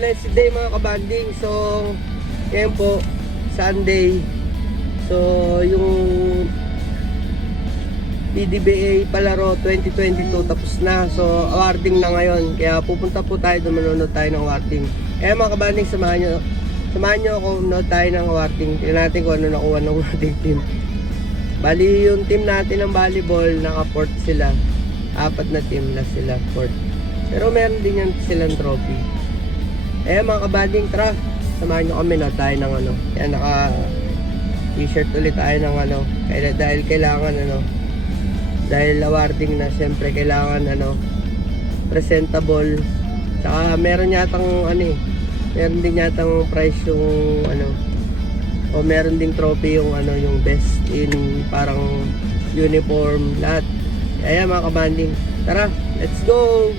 blessed day mga kabanding. So, ngayon po, Sunday. So, yung PDBA palaro 2022 tapos na. So, awarding na ngayon. Kaya pupunta po tayo doon, manonood tayo ng awarding. Kaya mga kabanding, samahan nyo ako, manood tayo ng awarding. Tingnan natin kung ano nakuha ng ating team. Bali, yung team natin ng volleyball, naka-4 sila. 4 na team na sila, 4. Pero meron din yan silang trophy. Mga kabanding, tara. Samahan nyo kami, no, tayo ng ano. Kaya naka t-shirt ulit tayo ng ano. Dahil kailangan ano. Dahil awarding na, siyempre kailangan ano, presentable. Saka meron yatang ano eh. Meron din yatang prize yung ano. O meron ding trophy yung ano, yung best in parang uniform, lahat. Kaya mga kabanding, tara, let's go!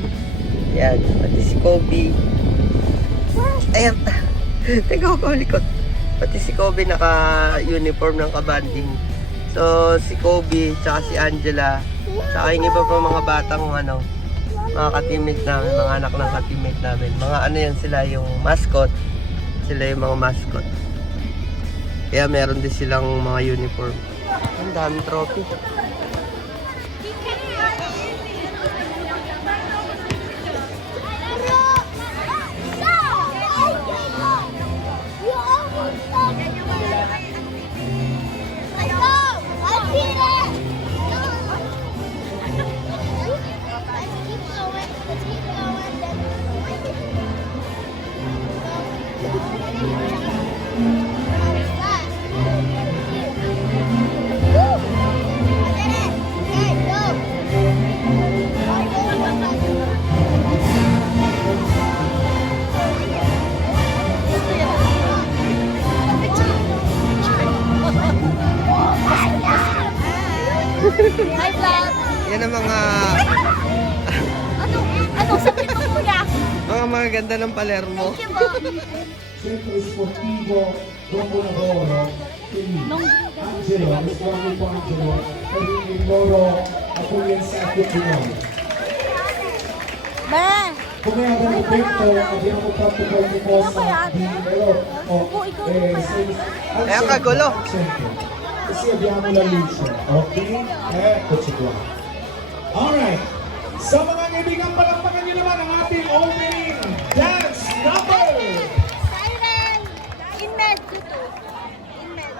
Yan, pati si Kobe. Ayan, teka ko likot. Pati si Kobe naka-uniform ng kabanding. So, si Kobe, tsaka si Angela, tsaka yung iba pa mga batang ano, mga ka-teammate namin, mga anak ng ka-teammate namin. Mga ano yan sila, yung mascot. Sila yung mga mascot. Kaya meron din silang mga uniform. Ang daming trophy. Hi, vlog! Yan ang mga Ano? Sabi mo kuya? mga ganda ng Palermo. Thank you, Bob. Centro Sportivo Dopo Lavoro, quindi Angelo, il suo amico Angelo, per il loro accoglienza tutti noi. Beh! Come abbiamo detto, abbiamo fatto qualcosa di vero. Kaya kagulo. Così abbiamo la luce, ok? Eccoci qua. Alright. Sa mga kaibigan, palakpakan nyo naman ang ating opening dance number! Siren! Inmed! Inmed!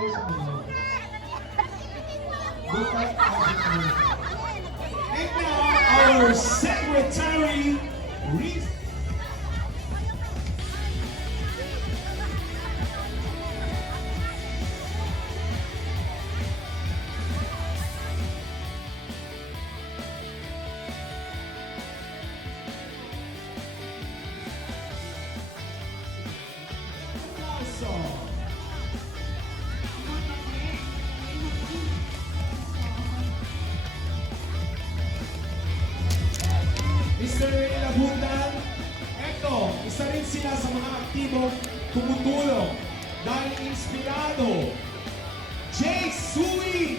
tayo sa mga. Doon tayo sa mga. And now, our secretary, Reese. Mr. Labutan, eto, isa rin sila sa mga aktibong tumutulong dahil inspirado. Jay Sui!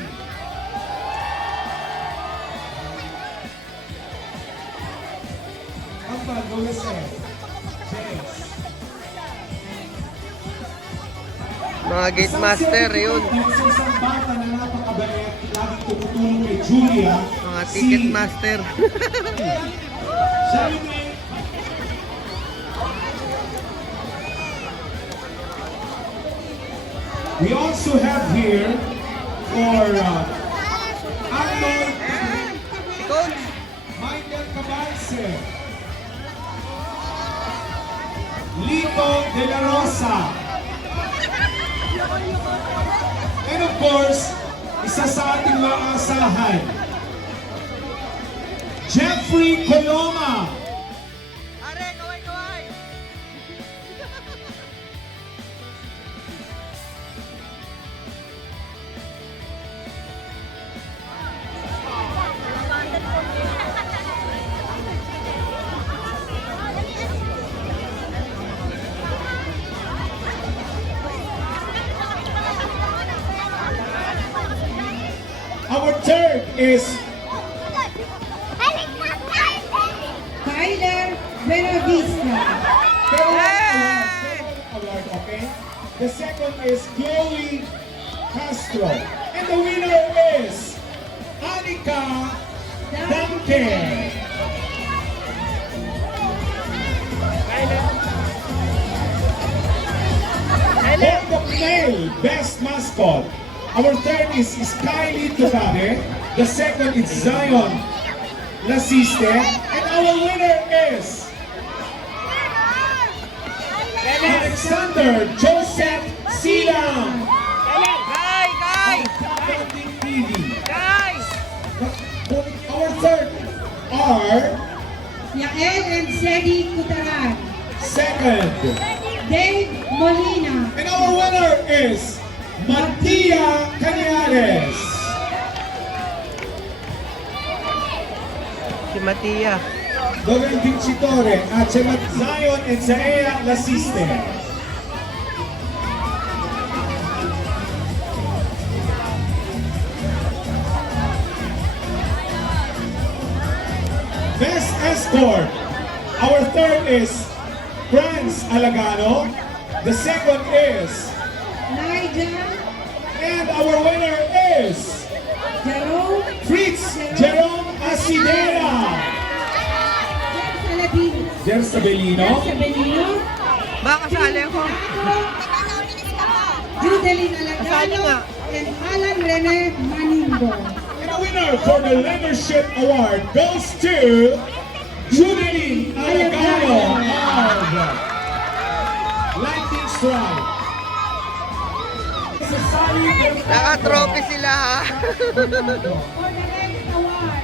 Ang bago sa Jace. Mga gate master yun. Yung sa isang bata na napakabait, laging tumutulong kay Julia. Mga ticket master. Siya yun eh. We also have here for Arnold Coach. Michael Cabalce, Lito de la Rosa, and of course, isa sa ating mga asahan, Jeffrey Coloma. Are, kaway. Our third is Tyler Benavista. award, okay? The second is Chloe Castro. And the winner is Anika Duncan. For the male best mascot, our third is Kylie Tugabe. The second is Zion Lasiste. And our winner is Alexander Joseph Silang. Guy! Tapating TV. Guys! Our third are Yael and Zeddy Kutaran. second. Dave Molina. And our winner is Matia Cañares. Si Matia. Dogan Vincitore at si Zion and Zaea Lasiste. Best Escort. Our third is Franz Alagano. The second is, Nigel and our winner is Jerome Fritz Jerome Asidera. Saladin. Jer Sabelino. Sabelino. Baka sali ko. Judelin Kasali nga. Alagano. And Alan Rene Manindo. And a winner for the Leadership Award goes to Judeline Alagano of Lightning Strike. Naka-trophy sila ha. For the next award.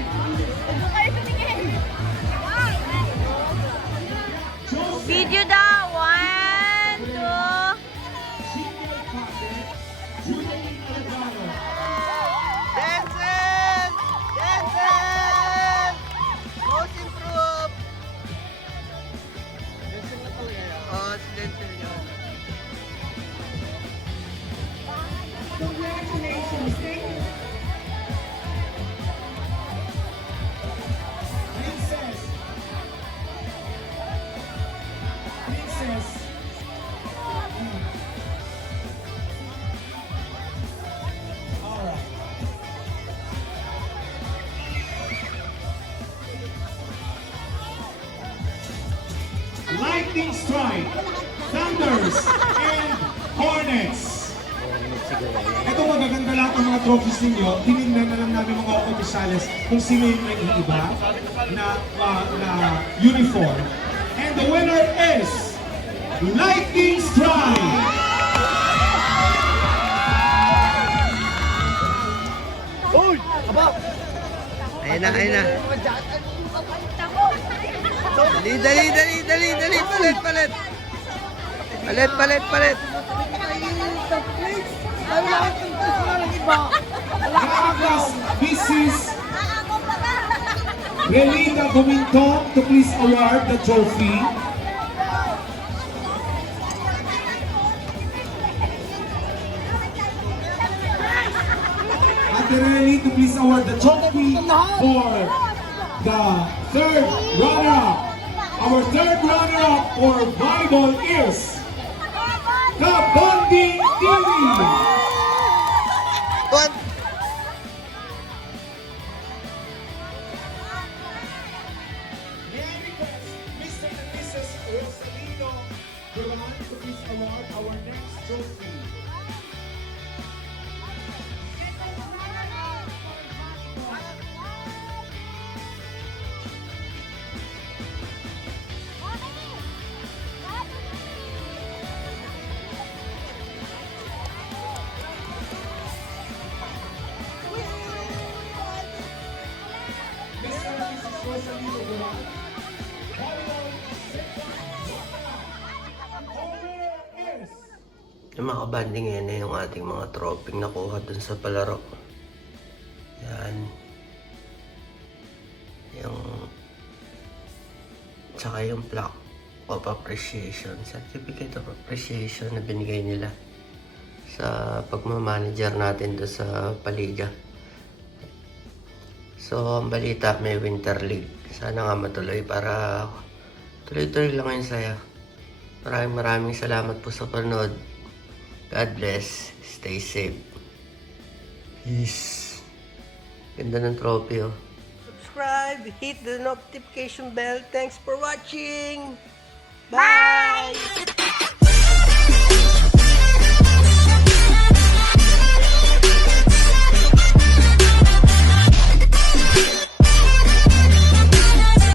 Video daw. 1, 2. Judeline Alagano. Denzel! Denzel! Most improved! Denzel na talaga yan. Oo, si Denzel yun. Congratulations. Thank you. Princess. Princess. All right. Lightning Strike, Thunders, and Hornets. Ito magaganda lahat ng mga trophies ninyo. Tinignan na lang namin mga opisyalis kung sino yung may iba na uniform. And the winner is Lightning Strike! Ayun na, ayun na. Dali. Palit. Next, Mrs. Relita Gumintong to please award the trophy. Ate Relita to please award the trophy for the third runner-up. Our third runner-up for volleyball is Kabonding TV. What? May I request Mr. and Mrs. Rosalino Duran to please award our next trophy. Mr. and Mrs. Rosalino Duran, volleyball winner is Yung mga kabanding yan yung ating mga troping nakuha dun sa palaro. Yan. Yung tsaka yung plaque of appreciation, certificate of appreciation na binigay nila sa pagmamanager natin doon sa Paliga. So, ang balita, may Winter League. Sana nga matuloy para tuloy-tuloy lang yung saya. Maraming salamat po sa panood. God bless. Stay safe. Peace. Ganda ng trophy, oh. Subscribe, hit the notification bell. Thanks for watching. Bye!